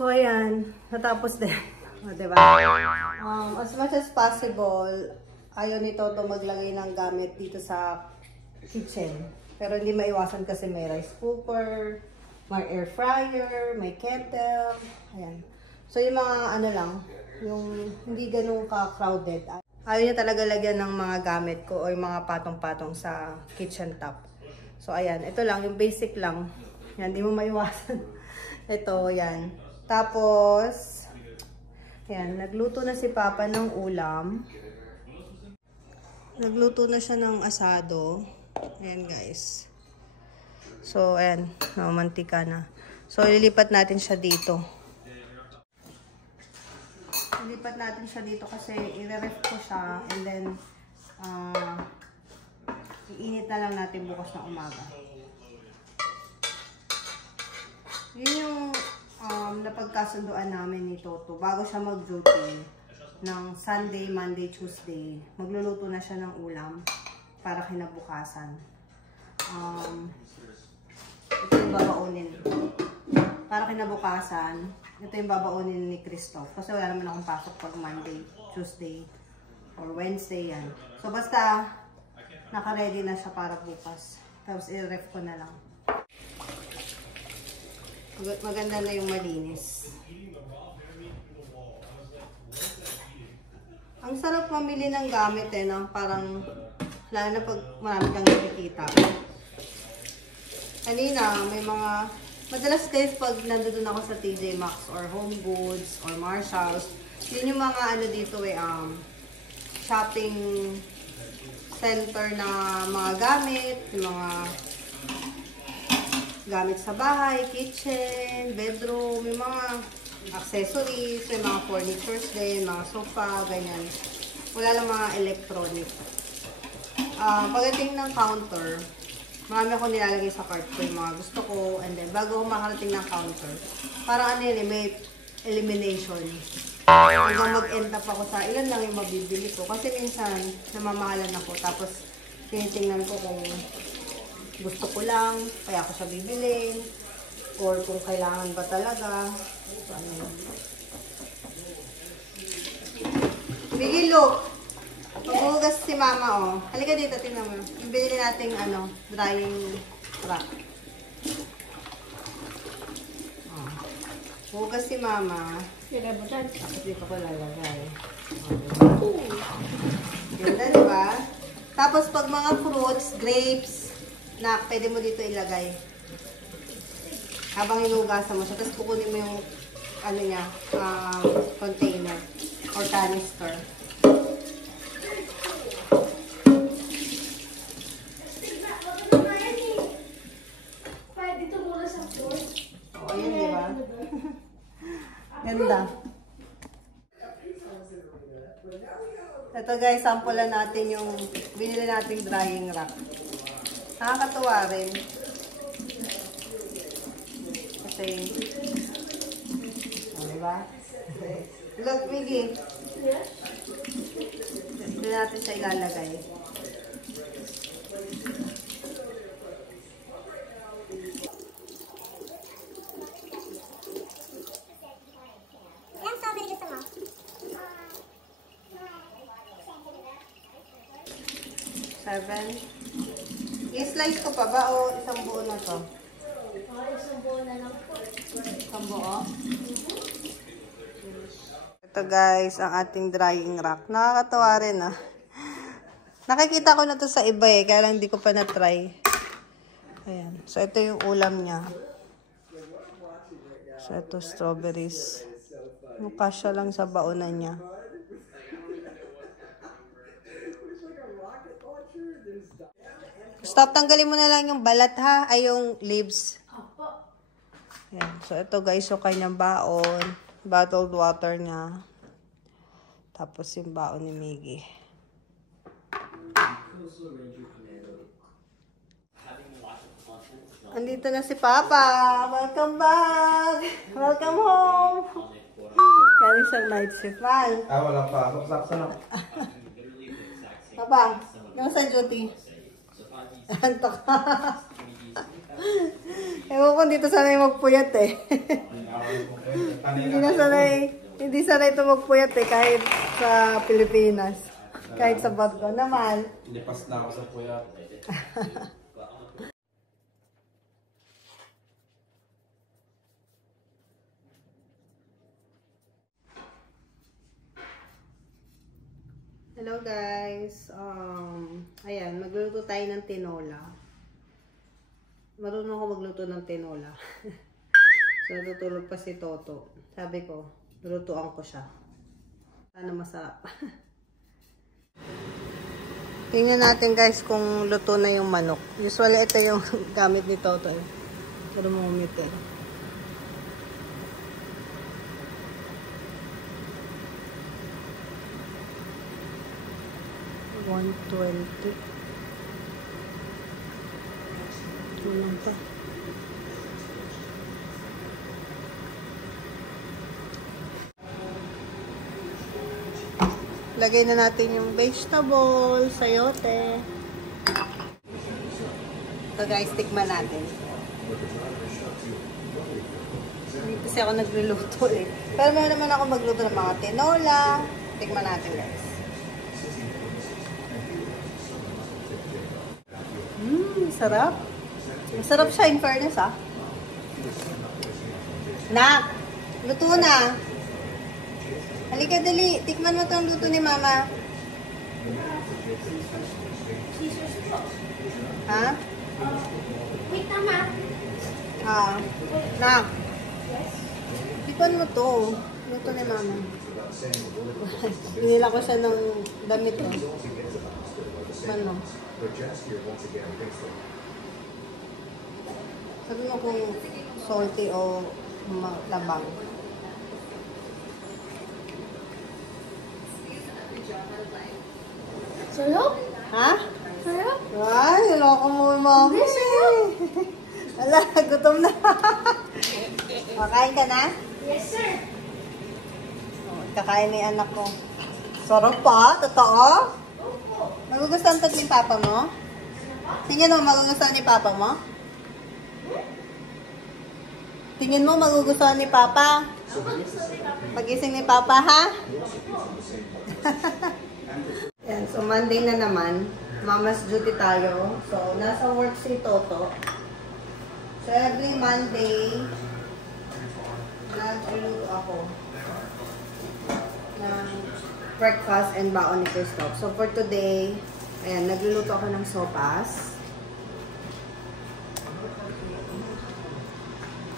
So, ayan. Natapos din. O, diba? As much as possible, ayaw ni Toto maglagay ng gamit dito sa kitchen. Pero hindi maiwasan kasi may rice cooker, may air fryer, may kettle. Ayan. So, yung mga ano lang, yung hindi ganun ka-crowded. Ayaw niya talaga lagyan ng mga gamit ko o yung mga patong-patong sa kitchen top. So, ayan. Ito lang, yung basic lang. Yan, hindi mo maiwasan. Ito, yan. Tapos, yan, nagluto na si Papa ng ulam. Nagluto na siya ng asado. Ayan, guys. So, ayan. Mantika na. So, ililipat natin siya dito. Ilipat natin siya dito kasi i-ref ko siya and then iinit na lang natin bukas na umaga. Yun yung napagkasunduan namin ni Toto bago siya mag-duty ng Sunday, Monday, Tuesday. Magluluto na siya ng ulam para kinabukasan. Ito yung babaunin. Para kinabukasan, ito yung babaunin ni Christoph. Kasi wala naman akong pasok pag Monday, Tuesday, or Wednesday yan. So basta, naka-ready na siya para bukas. Tapos i-ref ko na lang. Maganda na yung malinis. Ang sarap mamili ng gamit no? Parang, lalo na pag marami kang nakikita. Kanina, may mga... Madalas guys, pag nandun ako sa TJ Maxx or Home Goods or Marshalls, yun yung mga ano dito shopping center na mga gamit, yung mga gamit sa bahay, kitchen, bedroom, yung mga accessories, yung mga furnitures din, mga sofa, ganyan. Wala lang mga electronic. Pagdating ng counter, marami akong nilalagay sa cart ko yung mga gusto ko. And then, bago ako makarating ng counter, parang ano yun, may elimination. Hanggang mag-end up ako sa ilan lang yung mabibili ko. Kasi minsan, namamahalan ako. Tapos, tinitingnan ko kung gusto ko lang, kaya ako siya bibilin. Or kung kailangan ba talaga. So, ano yun. Bigil, look! Maghugas si Mama, oh. Halika dito, tingnan mo. Yung binili nating, drying rack. Oh. Hugas si Mama. Tapos dito ko lalagay. Oh, ganda, diba? Tapos, pag mga fruits, grapes, na pwede mo dito ilagay. Habang hinugasan mo siya. Tapos, kukunin mo yung, container or canister. Ganda. Ito guys, sample natin yung binili nating drying rack. Nakakatuwa rin. Kasi, diba? Look, Miggy. Dito natin siya ilalagay. I-slice ko pa ba o isang buo na to? Isang buo na lang po. Isang buo? Ito guys, ang ating drying rack. Nakakatawa rin Nakikita ko na to sa iba kaya lang hindi ko pa na-try. Ayan. So ito yung ulam niya. So ito strawberries. Mukha siya lang sa baonan niya. Stop, tanggalin mo na lang yung balat ha, ay yung leaves. Ayan. So, ito guys, yung kanyang baon. Bottled water niya. Tapos yung baon ni Miggy. Andito na si Papa. Welcome back. Welcome home. Galing sa night shift, man. Wala pa. Saksa na. Papa, nasa duty? Antok ka. Ewan ko, dito sanay magpuyat eh. Hindi sanay ito magpuyat eh, kahit sa Pilipinas. Kahit sa Bagyo naman. Lipas na ako sa puyat. Hello guys. Ayan, magluluto tayo ng tinola. Marunong ako magluto ng tinola. So, natutulog pa si Toto. Sabi ko, lulutuan ko siya. Sana masarap. Tingnan natin guys kung luto na yung manok. Usually ito yung gamit ni Toto. Thermometer. $120. Ito lang pa. Lagay na natin yung vegetable, sayote. So guys, tikman natin. Hindi kasi ako nagluluto eh. Pero meron naman ako magluto ng mga tinola. Tikman natin guys. Sarap. Masarap siya in fairness ah. Nak, luto na. Halika dali, tikman mo itong luto ni Mama. Ha? Wait na. Ah. Nak. Tikman mo to. Luto ni Mama. Hinila ko siya ng damit eh. Tikman mo. Sabi mo kung salty o labang. Sarap? Ha? Sarap? Ay, niloko mo yung mami. Ala, gutom na. Kakain ka na? Yes, sir. Oh, kakain ni anak ko. Sarap pa? Totoo? Magugustuhan to ni Papa mo? Tingin mo, magugustuhan ni Papa mo? Tingin mo, magugustuhan ni Papa? Pagising ni Papa, ha? Yan, so Monday na naman. Mama's duty tayo. So, nasa work si Toto. So, every Monday, nagluluto ako ng breakfast and baon ni Christoph. So, for today, ayan, nagluluto ako ng sopas.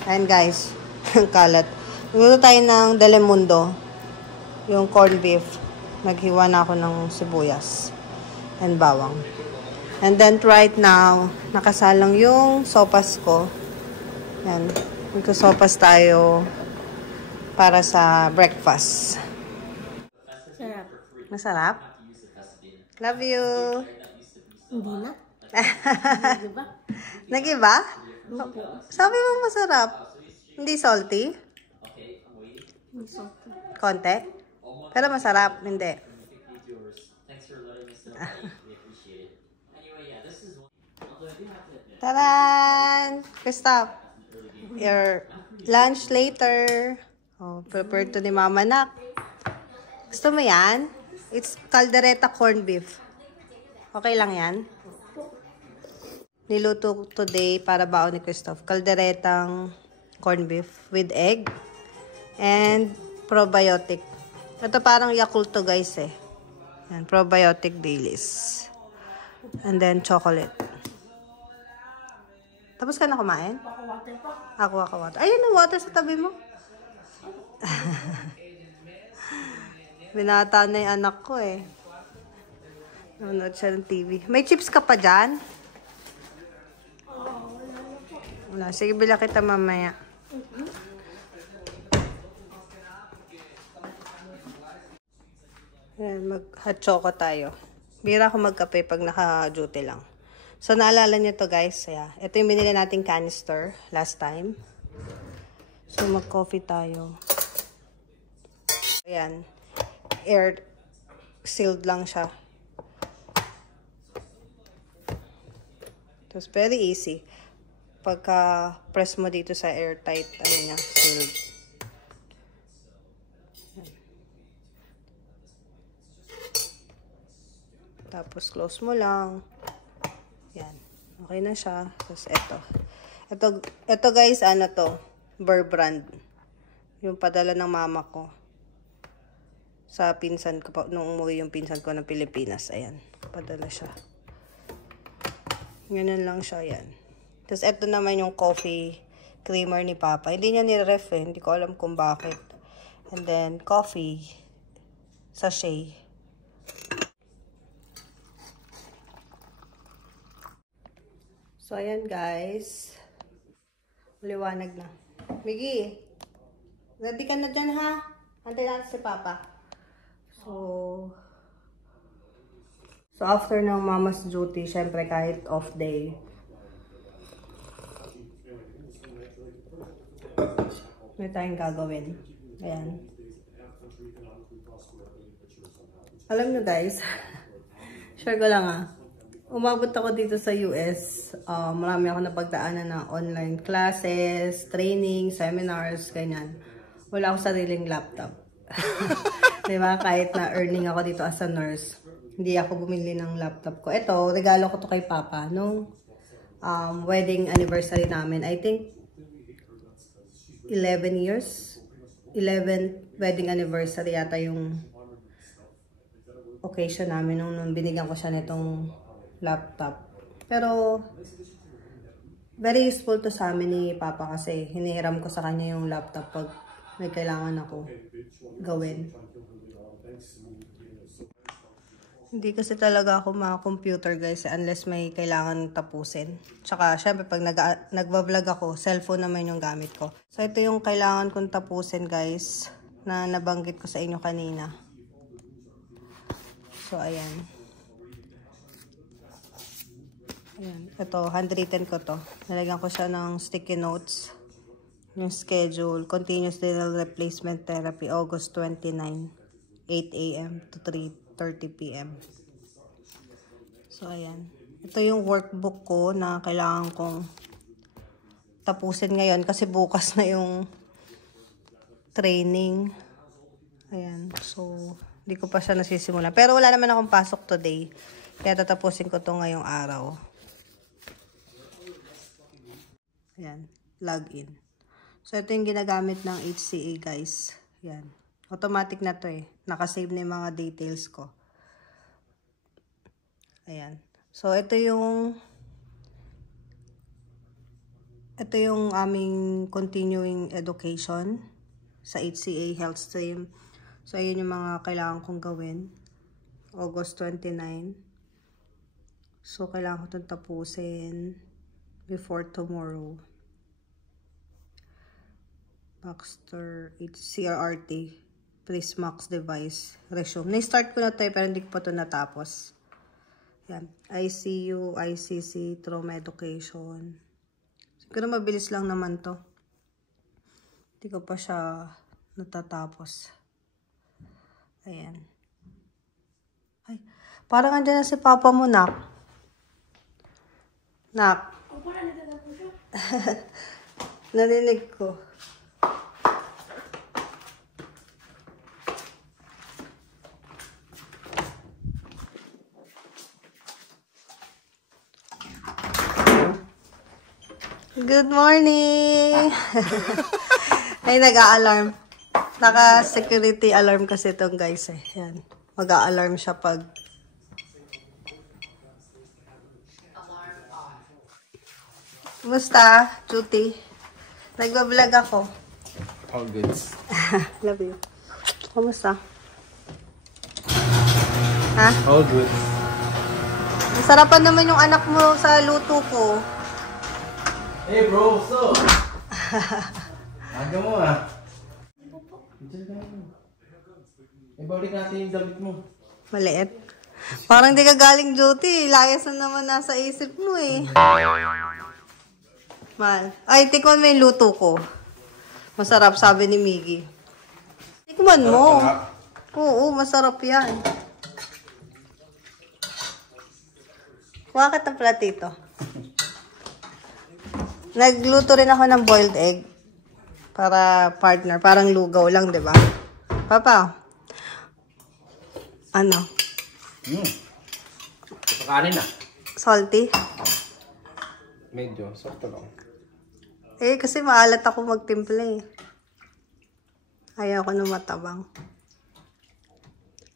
Ayan guys, ang kalat. Nagluluto tayo ng Delemundo, yung corned beef. Naghiwa na ako ng sibuyas and bawang. And then, right now, nakasalang yung sopas ko. Ayan, magkasopas tayo para sa breakfast. Sarap. Masarap? Love you! Hindi na. Diba? Nag-iba? Sabi mo masarap. Hindi salty? Konti? Pero masarap. Hindi. Taran! Christoph, your lunch later. Oh, prepared to ni Mama Nak. Gusto mo yan? It's caldereta corned beef. Okay lang yan? Niluto today para baon ni Christoph. Calderetang corned beef with egg and probiotic. Ito parang Yakult to guys eh. Yan, probiotic Baileys. And then chocolate. Tapos ka na kumain? Water pa. Aqua water. Ayun ang water sa tabi mo. Binata na yung anak ko eh. Nanonood siya ng TV. May chips ka pa dyan? Wala. Sige, bila kita mamaya. Ayan, mag-hot choco tayo. Bira ako magkape pag naka-duty lang. So, naalala nyo to guys. Ito yung binili nating canister last time. So, mag-coffee tayo. Ayan. Air sealed lang siya. It was very easy. Pagka press mo dito sa airtight, ano niya, sealed. Tapos close mo lang. Yan. Okay na siya. Tapos ito guys, ano to? Burr brand. Yung padala ng mama ko. Sa pinsan ko pa, nung umuwi yung pinsan ko ng Pilipinas. Ayan. Padala siya. Ganyan lang siya, yan. Tapos ito naman yung coffee creamer ni Papa. Hindi niya niref eh. Hindi ko alam kung bakit. And then, coffee sachet. So, ayan guys. Liwanag na. Miggy, ready ka na dyan ha? Antay natin si Papa. So, after ng mama's duty, syempre kahit off day, may tayong gagawin. Ayan. Alam nyo guys, share ko lang umabot ako dito sa US. Marami ako napagdaanan ng online classes, training, seminars, ganyan. Wala ako sariling laptop. Diba? Kahit na earning ako dito as a nurse, hindi ako bumili ng laptop ko. Ito, regalo ko to kay Papa nung wedding anniversary namin. I think 11 years. 11th wedding anniversary yata yung occasion namin nung binigyan ko siya nitong laptop. Pero very useful to sa amin ni Papa kasi hinihiram ko sa kanya yung laptop pag may kailangan ako gawin. Hindi kasi talaga ako mga-computer guys unless may kailangan tapusin. Tsaka syempre pag nagbablog ako, cellphone naman yung gamit ko. So ito yung kailangan kong tapusin guys na nabanggit ko sa inyo kanina. So ayan. Ayan. Ito, handwritten ko to. Nalagyan ko siya ng sticky notes. Yung schedule, continuous renal replacement therapy, August 29, 8 a.m. to 3:30 p.m. So, ayan. Ito yung workbook ko na kailangan kong tapusin ngayon kasi bukas na yung training. Ayan. So, hindi ko pa siya nasisimula. Pero wala naman akong pasok today. Kaya tatapusin ko to ngayong araw. Ayan. Login. So, ito yung ginagamit ng HCA, guys. Ayan. Automatic na to eh. Nakasave na yung mga details ko. Ayan. So, ito yung aming continuing education sa HCA Health Stream. So, ayun yung mga kailangan kong gawin. August 29. So, kailangan ko itong tapusin before tomorrow. Baxter CRRT Prismax device resume. Na-start ko na ito pero hindi ko pa ito natapos. Yan. ICU, ICC, trauma education. Siguro mabilis lang naman to. Hindi ko pa siya natatapos. Ayan. Ay, parang andyan na si Papa mo, Nak. Nak. Narinig ko. Good morning! Ay, nag-a-alarm. Naka-security alarm kasi itong guys eh. Yan. Mag-a-alarm siya pag... Kumusta, Juty? Nagbablog ako. All good. Love you. Kumusta? Ha? All good. Masarapan naman yung anak mo sa luto ko. Hey bro, what's up? Aga mo ah. Ibalik natin yung damit mo. Maliit. Parang di ka galing duty. Layas na naman nasa isip mo eh. Mal. Ay, tikman mo yung luto ko. Masarap, sabi ni Miggy. Tikman mo. Oo, masarap yan. Kuha ka ng platito. Nagluto rin ako ng boiled egg. Para partner. Parang lugaw lang, di ba? Papa. Ano? Ito kanin na. Salty? Medyo, sakto lang. Eh, kasi maalat ako magtimpla eh. Ayaw ko na matabang.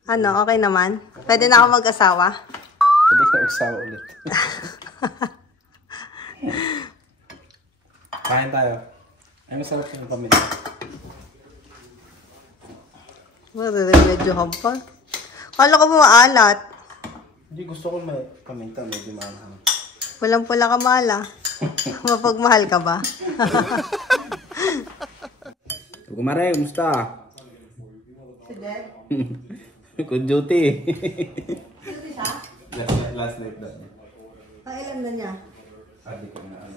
Ano, okay naman? Pwede na ako mag-asawa? Pwede ka magsawa ulit. Kain tayo. Ay, masarap yung pamilya. Medyo hampal. Kala ko ba maalat? Hindi, gusto ko may paminta, medyo maanghang. Walang pula ka mala. Mapagmahal ka ba? Kumare, kumusta? Si Dad? Good duty. Duty siya? Last night that. Ilan na niya? Sabi ko na ano.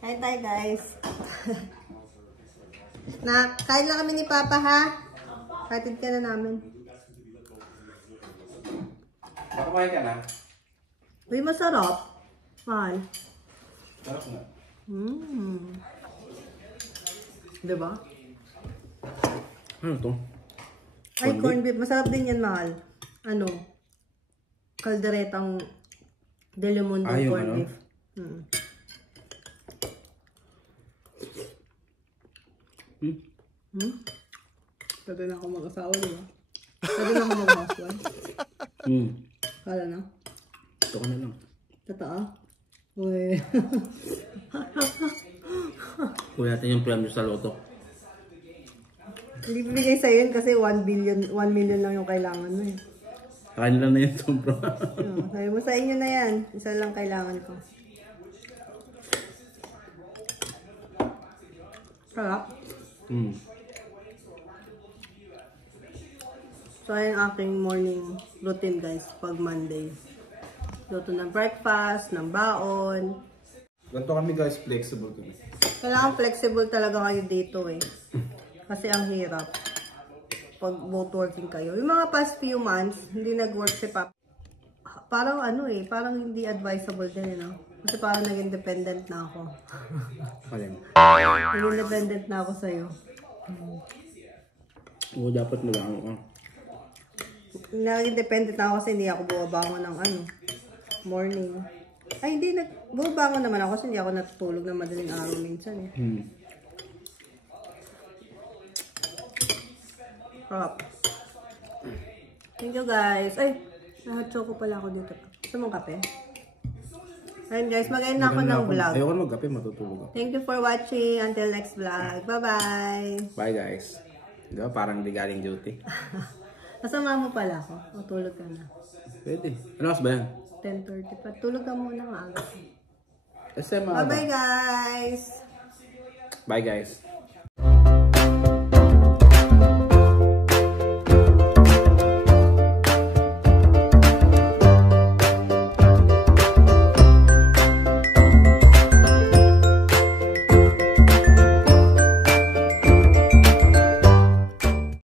Hi tayo guys. Kain lang kami ni Papa ha. Hatid ka na namin. Kumain ka na? Uy, masarap. Mahal. Sarap nga. Diba? Ano to? Ay, corned beef. Masarap din yan, mahal. Ano? Kalderetang Del Mundo corned beef. Pwede na ako mag-asawa, diba? Pwede na ako mag-housewife. Kala na? Ito ka na lang. Totoo? Uy. Kuya natin yung premyo sa loto. Hindi bibigay sa'yo yun kasi 1 million lang yung kailangan mo eh. Kain lang na yun ito, bro. Sabi mo sa inyo na yan. Isa lang kailangan ko. Sarap. So, ayan ang aking morning routine guys pag Monday. Luto ng breakfast, ng baon. Ganito kami guys, flexible kami. Kailangan flexible talaga kayo dito eh. Kasi ang hirap pag both working kayo. Yung mga past few months, hindi nag-work si Papa. Parang ano eh, parang hindi advisable din, you know? Kasi parang naging dependent na ako. Alin? Naging dependent na ako sa'yo. Oo, dapat mo lang. Naging dependent na ako kasi hindi ako bumabangon ng ano, morning. Ay, hindi. Bumabangon naman ako kasi hindi ako natutulog ng madaling araw minsan eh. Sarap. Thank you guys. Ay, naka-choco pala ako dito. Gusto mong kape? Ayun guys, mag-end na ako ng vlog. Ayoko na mag-kape, matutulog ako. Thank you for watching. Until next vlog. Bye-bye. Bye guys. Diba, parang di galing duty. Kasama mo pala ako. O, tulog ka na. Pwede. Ano mas ba yan? 10:30 pa. Tulog ka muna ng aga. SM Bye-bye guys. Bye guys.